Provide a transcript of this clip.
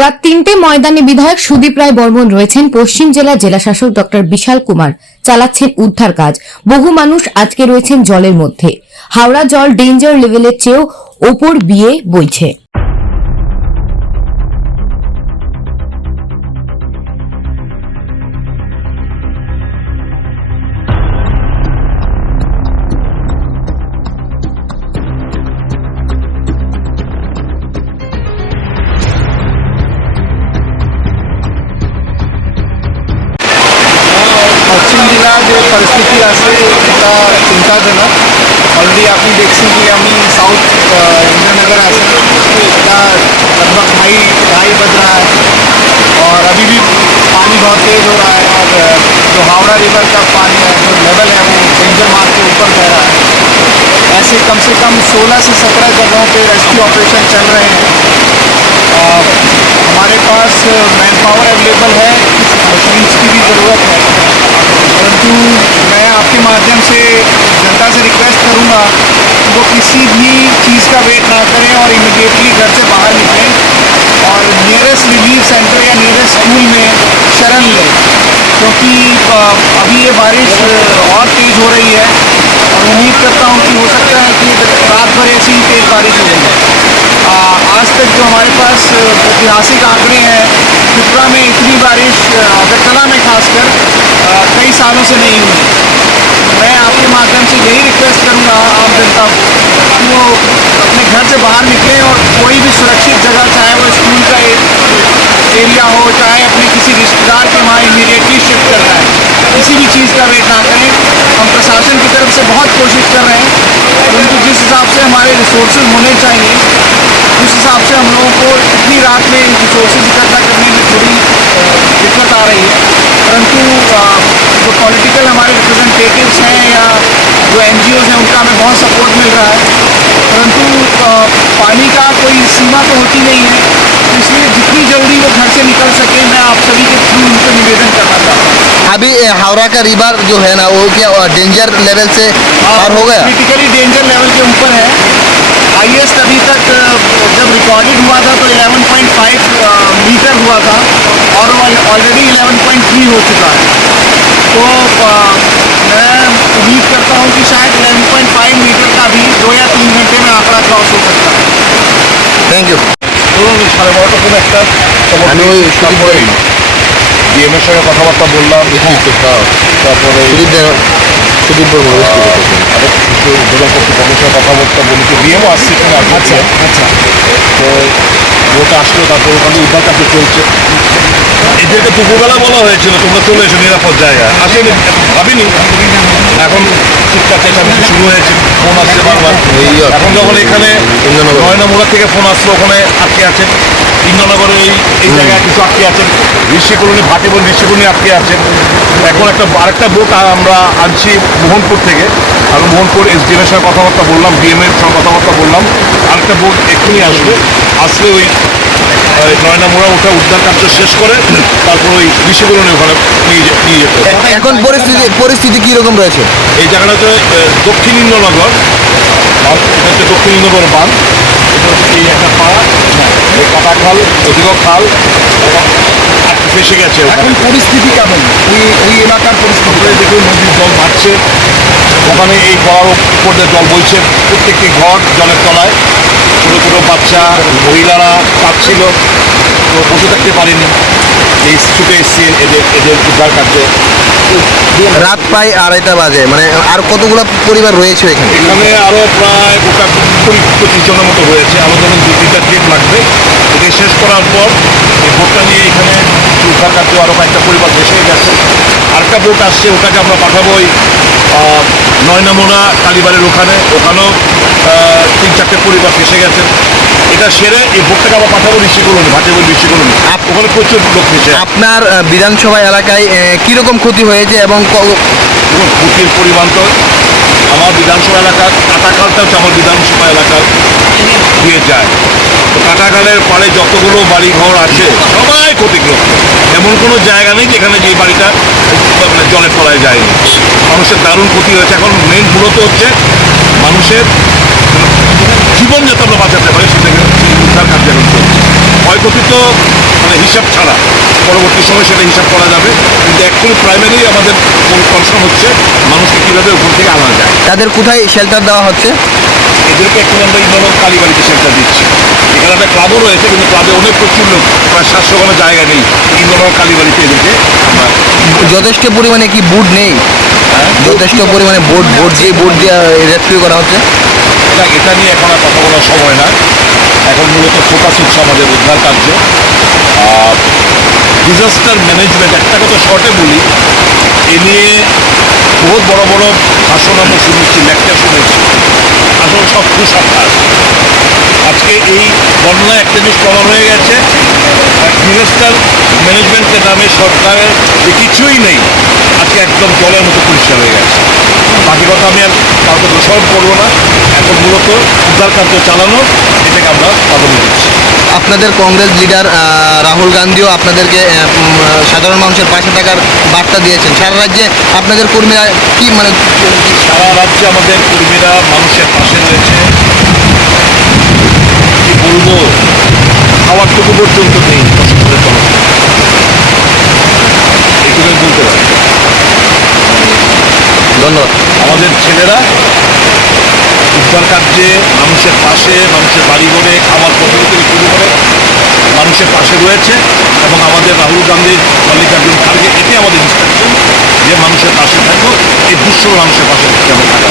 রাত ৩টে ময়দানে বিধায়ক সুদীপ রায় বর্মন রয়েছেন, পশ্চিম জেলা জেলাশাসক ডক্টর বিশাল কুমার চালাচ্ছেন উদ্ধার কাজ। বহু মানুষ আজকে রয়েছেন জলের মধ্যে। হাওড়া জল ডেঞ্জার লেভেলের চেয়েও ওপর দিয়ে বইছে। पश्चिम जिला जो परिस्थिति আছে এটা চিন্তাজনক। অলরেডি আপনি দেখছেন कि हम साउथ इंद्रनगर आसे এটা लगभग ढाई बज रहा है और अभी भी पानी बहुत तेज हो रहा है और जो हावड़ा रिवर का पानी है, जो लेवल है वो डेंजर मार्क के ऊपर बह रहा है। ऐसे कम से कम 16 से 17 जगहों पे रेस्क्यू ऑपरेशन चल रहे हैं। हमारे पास मैन पावर अवेलेबल है, मशीन्स की भी ज़रूरत है, परंतु मैं आपके माध्यम से जनता से रिक्वेस्ट करूंगा कि वो किसी भी चीज़ का वेट ना करें और इमीडिएटली घर से बाहर निकलें और नियरेस्ट रिलीफ सेंटर या नियरेस्ट स्कूल में शरण लें, क्योंकि अभी ये बारिश और तेज़ हो रही है और उम्मीद करता हूँ कि हो सकता है कि रात भर ऐसी ही तेज़ बारिश हो रही है। आज तक जो हमारे पास ऐतिहासिक आंकड़े हैं, त्रिपुरा में इतनी बारिश अगरतला में खासकर कई सालों से नहीं हुई। मैं आपके माध्यम से यही रिक्वेस्ट करूँगा आम जनता को कि वो अपने घर से बाहर निकलें और कोई भी सुरक्षित जगह, चाहे वो स्कूल का एरिया हो, चाहे अपने किसी रिश्तेदार के वहाँ इमीडिएटली शिफ्ट करना है, किसी भी चीज़ का वेट ना करें। हम प्रशासन की तरफ से बहुत कोशिश कर रहे हैं, परंतु जिस हिसाब से हमारे रिसोर्सेज होने चाहिए, उस हिसाब से हम लोगों को इतनी रात में रिसोर्सेज इकट्ठा करने में थोड़ी दिक्कत आ रही है। परंतु जो पॉलिटिकल हमारे रिप्रेजेंटेटिव्स हैं या जो NGOs हैं, उनका हमें बहुत सपोर्ट मिल रहा है, परंतु पानी का कोई सीमा तो होती नहीं है, इसलिए जितनी जल्दी वो घर से निकल सके, मैं आप सभी के थ्रू उनसे निवेदन करना चाहता हूँ। अभी हावड़ा का रिवर जो है ना, वो क्या डेंजर लेवल से पार हो गया? क्रिटिकली डेंजर लेवल के ऊपर है। हाईएस्ट अभी तक जब रिकॉर्डेड हुआ था तो 11.5 मीटर हुआ था और ऑलरेडी 11.3 हो चुका है। तो मैं उम्मीद करता हूँ कि शायद 11.5 मीटर का भी 2 या 3 घंटे में आंकड़ा क्रॉस हो सकता है। Thank you. ধরুন 12:30 কোনো একটা আমি ওই তারপরে ডিএমের সঙ্গে কথাবার্তা বললাম, তারপরে সুদীপ বর্মন জেলা কর্তৃপক্ষের সঙ্গে কথাবার্তা বলি, তো ডিএমও আসছে এখানে। আচ্ছা আচ্ছা, তো ওটা আসলো, তারপর ওখানে উদ্ধার কাজ চলছে। এদেরকে দুপুরবেলা বলা হয়েছিল তোমরা চলে এসো নিরাপদ জায়গায়, আসেনি, ভাবিনি। এখন চিৎকার চেঁচামেচি শুরু হয়েছে, ফোন আসছে বারবার। এখন যখন এখানে নয়নামুড়া থেকে ফোন আসলো, ওখানে আটকে আছেন ইন্দ্রনগরে, এই জায়গায় কিছু আটকে আছেন, ঋষি কলোনি ভাটিবন ঋষি কলোনি আটকে আছেন। এখন আরেকটা বোট আমরা আনছি মোহনপুর থেকে, আর মোহনপুর SDM-এর সঙ্গে কথাবার্তা বললাম, ডিএম-এর সঙ্গে কথাবার্তা বললাম, আরেকটা বোট এক্ষুনি আসলে ওই নয়নামুড়া ওটা উদ্ধার কার্য শেষ করে তারপর ওই ঋষি কলোনি ওখানে নিয়ে যেতে হবে। এখন পরিস্থিতি কীরকম রয়েছে? এই জায়গাটা হচ্ছে দক্ষিণ ইন্দ্রনগর, এটা হচ্ছে দক্ষিণ ইন্দ্রনগর বাঁধ, এটা হচ্ছে এই একটা পাড়া, এই কাটাখাল, ওদিকেও খাল, ফেসে গেছে। এখন পরিস্থিতি কেমন ওই এলাকার পরিস্থিতি? দেখুন নদীর জল বাড়ছে, ওখানে এই গড়ার উপর দিয়ে জল বইছে, প্রত্যেকটি ঘর জলের তলায়, ছোটো ছোটো বাচ্চা মহিলারা কাঁদছিল, তো বসে থাকতে পারেনি, এই ছুটে এসছে এদের উদ্ধার কার্যে। রাত প্রায় 2:30 বাজে, মানে আর কতগুলো পরিবার রয়েছে এখানে? এখানে আরও প্রায় গোটা 20-25 জনের মতো রয়েছে। আরও ধরুন 2-3টা ট্রিপ লাগবে। এদের শেষ করার পর এই বোটটা নিয়ে এখানে উদ্ধার কার্য আরও কয়েকটা পরিবার ভেসে গেছে। আরেকটা বোট আসছে, ওটাকে আমরা পাঠাবো ওই নয়নামুড়া কালীবাড়ির ওখানেও 3-4টে পরিবার ভেসে গেছে। এটা সেরে এই বোটটাকে আমরা পাঠাবো ঋষি কলোনি, ভাটিবন ঋষি কলোনি, ওখানে প্রচুর লোক ভেসে। আপনার বিধানসভা এলাকায় কীরকম ক্ষতি হয়েছে এবং ক্ষতির পরিমাণ তো আমার বিধানসভা এলাকার কাটাখালটা হচ্ছে আমার বিধানসভা এলাকার দিয়ে যায়, তো কাটাখালের পাড়ে যতগুলো বাড়িঘর আছে সবাই ক্ষতিগ্রস্ত। এমন কোনো জায়গা নেই যেখানে যে বাড়িটা মানে জলের তলায় যায়নি। মানুষের দারুণ ক্ষতি হয়েছে। এখন মেন মূলত হচ্ছে মানুষের জীবন যাতে আমরা বাঁচাতে পারি সেটাকে উদ্ধার কার্য এখন চলছে। ক্ষয়ক্ষতি তো মানে হিসাব ছাড়া। পরবর্তী সময় সেটা হিসাব করা যাবে, কিন্তু অ্যাকচুয়ালি প্রাইমারি আমাদের মূল কনসার্ন হচ্ছে মানুষকে কীভাবে উপর থেকে আনা যায়। তাদের কোথায় শেল্টার দেওয়া হচ্ছে? এদেরকে এখন আমরা ইন্দোর কালীবাড়িতে শেল্টার দিচ্ছি। এখানে একটা ক্লাবও রয়েছে, কিন্তু ক্লাবে অনেক প্রচুর লোক, প্রায় 700 কোনো জায়গা নেই। ইন্দোর কালীবাড়িতে এদেরকে আমরা যথেষ্ট পরিমাণে কি বোর্ড নেই? যথেষ্ট পরিমাণে বোর্ড দিয়ে রেস্কিউ করা হচ্ছে। এটা নিয়ে এখন আর কথা বলার সময় না। এখন মূলত ফোকাস হচ্ছে আমাদের উদ্ধার কার্য। ডিজাস্টার ম্যানেজমেন্ট একটা কথা শর্টে বলি, এ নিয়ে বহুত বড় বড় ভাষণ আমরা শুনেছি, লেকচার শুনেছি, আসলে সব কুসংস্কার। আজকে এই বন্যা একটা জিনিস প্রমাণ হয়ে গেছে, ডিজাস্টার ম্যানেজমেন্টের নামে সরকারের যে কিছুই নেই, আজকে একদম জলের মতো পরিষ্কার হয়ে গেছে। বাকি কথা আমি আর কাউকে দোষারোপ করবো না। এখন মূলত উদ্ধার কার্য চালানো, এটাকে আমরা প্রাধান্য দিচ্ছি। আপনাদের কংগ্রেস লিডার রাহুল গান্ধীও আপনাদেরকে সাধারণ মানুষের পাশে থাকার বার্তা দিয়েছেন। সারা রাজ্যে আপনাদের কর্মীরা কি মানে সারা রাজ্যে আমাদের কর্মীরা মানুষের পাশে রয়েছে। কি বলবো, খাওয়ারটুকু পর্যন্ত নেই প্রশাসনের তরফ থেকে। এইটুকুই বলতে পারি। ধন্যবাদ। আমাদের ছেলেরা উদ্ধার কার্যে মানুষের পাশে, মানুষের বাড়িঘরে খাবার পদ্ধতি থেকে শুরু করে মানুষের পাশে রয়েছে, এবং আমাদের রাহুল গান্ধীর, মল্লিকার্জুন খাড়গে, এটি আমাদের ইনস্ট্রাকশন যে মানুষের পাশে থাকবো, এই দুঃস্থ মানুষের পাশে যেন থাকা।